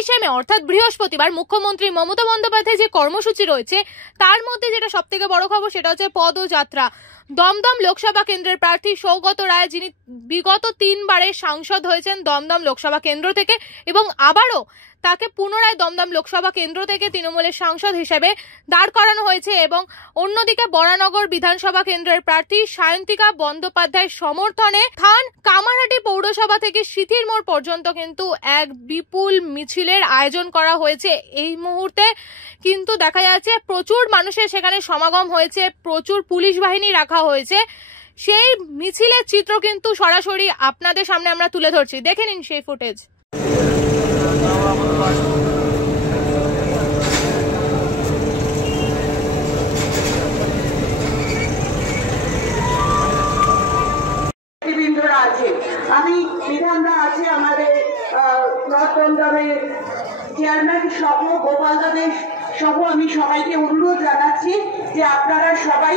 23শে মে অর্থাৎ বৃহস্পতিবার মুখ্যমন্ত্রী মমতা বন্দ্যোপাধ্যায় যে কর্মসূচি রয়েছে তার মধ্যে যেটা সবথেকে বড় খবর সেটা হচ্ছে পদযাত্রা। দমদম লোকসভা কেন্দ্রের প্রার্থী সৌগত রায়, যিনি বিগত 3বারের সাংসদ হয়েছেন দমদম লোকসভা কেন্দ্র থেকে এবং আবারও তাকে পুনরায় দমদম লোকসভা কেন্দ্র থেকে তৃণমূলের সাংসদ হিসেবে দাঁড় করানো হয়েছে। এবং অন্যদিকে বরানগর বিধানসভা কেন্দ্রের প্রার্থী সায়ন্তিকা বন্দ্যোপাধ্যায়ের সমর্থনে থান কামারহাটি পৌরসভা থেকে সিথির মোড় পর্যন্ত কিন্তু এক বিপুল মিছিলের আয়োজন করা হয়েছে। এই মুহূর্তে কিন্তু দেখা যাচ্ছে প্রচুর মানুষের সেখানে সমাগম হয়েছে, প্রচুর পুলিশ বাহিনী রাখা হয়েছে। সেই মিছিলের চিত্র কিন্তু সরাসরি আপনাদের সামনে আমরা তুলে ধরছি, দেখে নিন সেই ফুটেজ। আমি বিধানদা আছে, আমাদের নর্থ দমদমের চেয়ারম্যান সহ গোপাল দাদের সহ আমি সবাইকে অনুরোধ জানাচ্ছি যে আপনারা সবাই